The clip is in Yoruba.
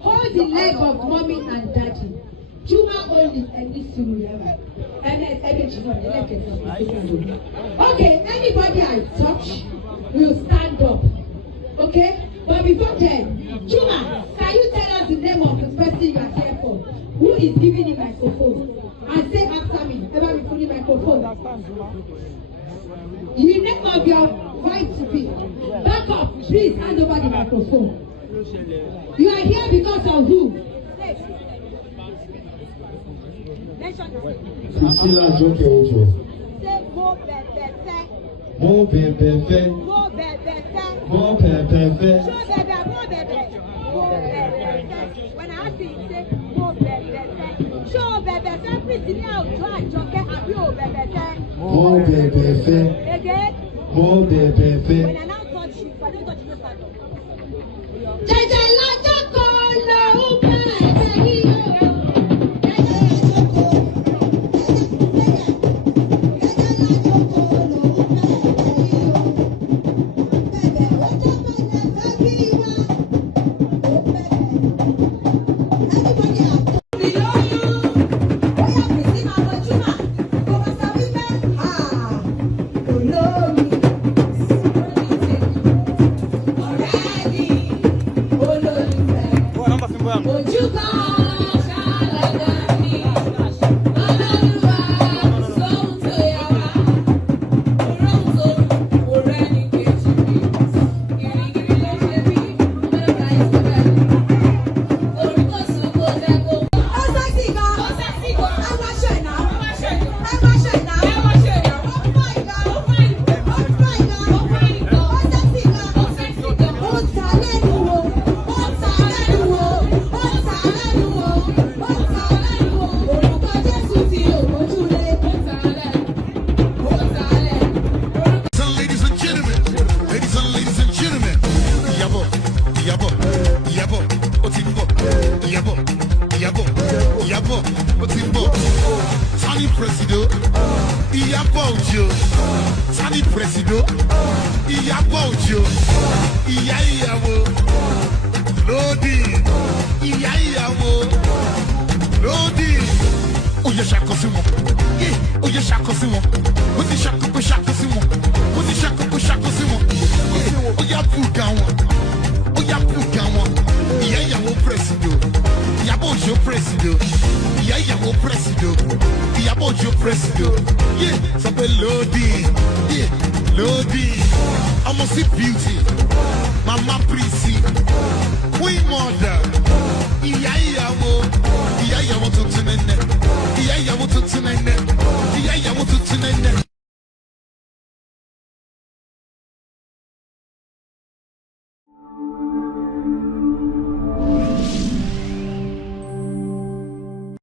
Hold the leg of mommy and daddy. Juma only and this okay, anybody I touch will stand up. Okay? But before then, Juma, can you tell us the name of the person you are here for? Who is giving you microphone? And say after me, ever be putting microphone. The name of your wife to be. Back up, please hand over the microphone. You are here because of who? Priscilla Joke Ojo. Mo bebe fe. Mo bebe fe. Mo bebe fe. Show bebe, mo bebe. Mo bebe fe. When I ask you, you say mo bebe fe. Show bebe fe. Priscilla Ojo Joke abi o bebe fe. Mo bebe fe. Again. Mo bebe fe. When I now touch you, if I don't touch you, no stand up. Jeje lajo ko lo bebe yi o. Tani Presido, Iyabo Ojo. Tani Presido, Iyabo Ojo. Iya Iyawo, Lodi. Iya Iyawo, Lodi. Oye ṣàkó sí wọn, oye ṣàkó sí wọn. Mo ti ṣàkó pé ṣàkó sí wọn. Mo ti ṣàkó pé ṣàkó sí wọn. Oya bùgà wọn, oya bùgà wọn. Iya Iyawo Presido, Iyabo Ojo Presido. Iya Iyawo Presido, Iyabo Ojo Presido. Yeah, sọ pé Lodi, yeah, Lodi. Ọmọ sí beauty, Mama Prissy, Queen Mother. Iya Iyawo tuntun nene. Iya Iyawo